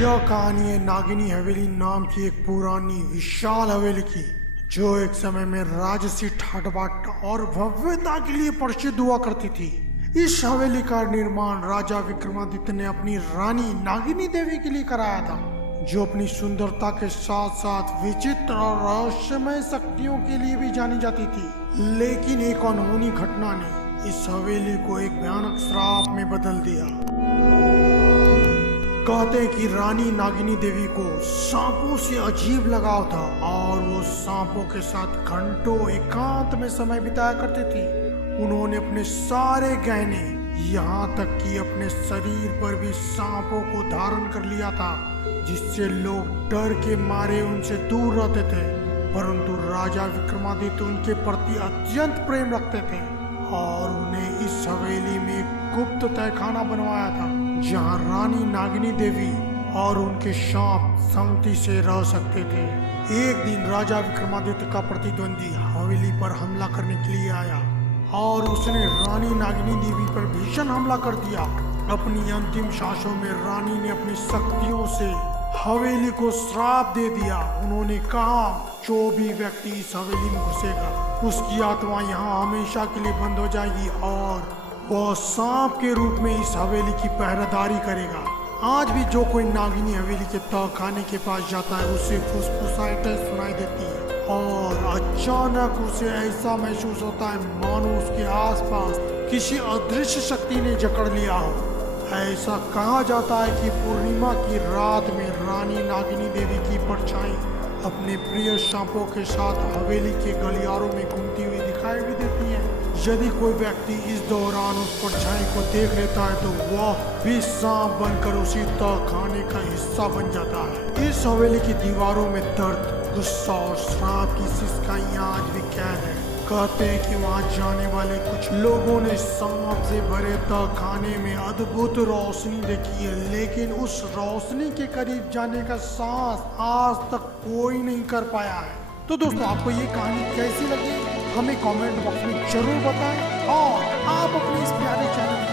यह कहानी है नागिनी हवेली नाम की एक पुरानी विशाल हवेली की, जो एक समय में राजसी ठाट-बाट और भव्यता के लिए प्रसिद्ध हुआ करती थी। इस हवेली का निर्माण राजा विक्रमादित्य ने अपनी रानी नागिनी देवी के लिए कराया था, जो अपनी सुंदरता के साथ साथ विचित्र और रहस्यमय शक्तियों के लिए भी जानी जाती थी। लेकिन एक अनहोनी घटना ने इस हवेली को एक भयानक श्राप में बदल दिया। कहते हैं कि रानी नागिनी देवी को सांपों से अजीब लगाव था और वो सांपों के साथ घंटों एकांत में समय बिताया करती थी। उन्होंने अपने सारे गहने, यहाँ तक कि अपने शरीर पर भी सांपों को धारण कर लिया था, जिससे लोग डर के मारे उनसे दूर रहते थे। परंतु राजा विक्रमादित्य उनके प्रति अत्यंत प्रेम रखते थे और उन्हें इस हवेली में एक गुप्त तहखाना बनवाया था, जहां रानी नागिनी देवी और उनके सांप शांति से रह सकते थे। एक दिन राजा विक्रमादित्य का प्रतिद्वंदी हवेली पर हमला करने के लिए आया और उसने रानी नागिनी देवी पर भीषण हमला कर दिया। अपनी अंतिम सांसों में रानी ने अपनी शक्तियों से हवेली को श्राप दे दिया। उन्होंने कहा, जो भी व्यक्ति इस हवेली में घुसेगा उसकी आत्मा यहाँ हमेशा के लिए बंद हो जाएगी और वह सांप के रूप में इस हवेली की पहरेदारी करेगा। आज भी जो कोई नागिनी हवेली के तहखाने के पास जाता है, उसे फुसफुसाहटें सुनाई देती है और अचानक उसे ऐसा महसूस होता है मानो उसके आसपास किसी अदृश्य शक्ति ने जकड़ लिया हो। ऐसा कहा जाता है कि पूर्णिमा की रात में रानी नागिनी देवी की परछाई अपने प्रिय सांपों के साथ हवेली के गलियारों में घूमती हुई दिखाई भी देती है। यदि कोई व्यक्ति इस दौरान उस परछाई को देख लेता है तो वह भी सांप बनकर उसी तहखाने का हिस्सा बन जाता है। इस हवेली की दीवारों में दर्द, गुस्सा और श्राप की सिसकाइयां आज भी कैद है। कहते हैं कि वहां जाने वाले कुछ लोगों ने सांप से भरे तहखाने में अद्भुत रोशनी देखी है, लेकिन उस रोशनी के करीब जाने का साहस आज तक कोई नहीं कर पाया है। तो दोस्तों, आपको ये कहानी कैसी लगी हमें कमेंट बॉक्स में जरूर बताएं और आप अपने इस प्यारे चैनल